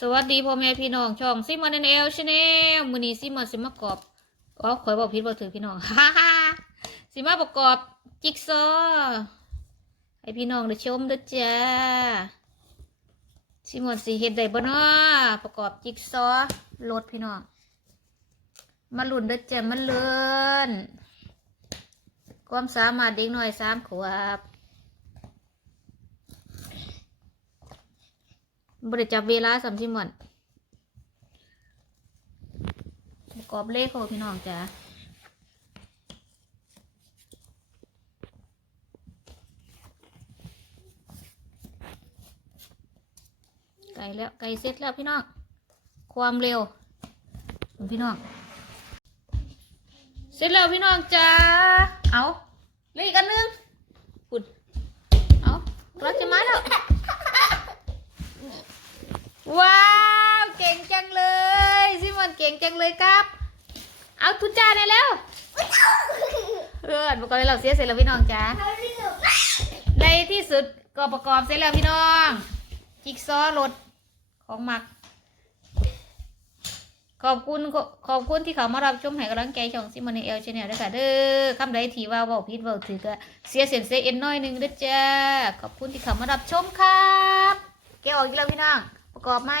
สวัสดีพ่อแม่พี่น้องช่องซิมอนเอลชาแนลมือนี้ซิมอนสิมากรอบอ๋อข่อยบอกผิดบอกถือพี่น้องฮ่าฮ่าสิมาประกอบจิ๊กซอว์ให้พี่น้องได้ชมด้วยจ้าซิมอนสิเฮ็ดได้บ่เนาะประกอบจิ๊กซอว์รถพี่น้องมาลุ่นด้วยจ้ามันเลื่อนความสามารถเด็กน้อยสามขวบ บริจับเวลาสำชิมอนประกอบเลขขอพี่น้องจ้ะไก่แล้วไก่เสร็จแล้วพี่น้อง ความเร็วพี่น้อง เสร็จแล้วพี่น้องจ้าเอาเหลยอีกอันหนึงคุณเอาเราจะมาแล้ว ว้าว เก่งจังเลยซิมอนเก่งจังเลยครับ เอาทุจ้าเนี่ยแล้วเออประกอบให้เราเสียเสร็จแล้วพี่น้องจ้าในที่สุดก็ประกอบเสร็จแล้วพี่น้อง จิ๊กซอรถของหมัก ขอบคุณขอบคุณที่เขามารับชมให้กำลังใจช่องซิมอนเอลชาแนลด้วยค่ะเด้อคำใดที่ว่าว่าผิดเว่าถือก็เสียเสียนเสียเอ็นน้อยหนึ่งด้อจ้าขอบคุณที่เขามารับชมครับ แกออกอีกแล้วพี่น้อง ประกอบไหม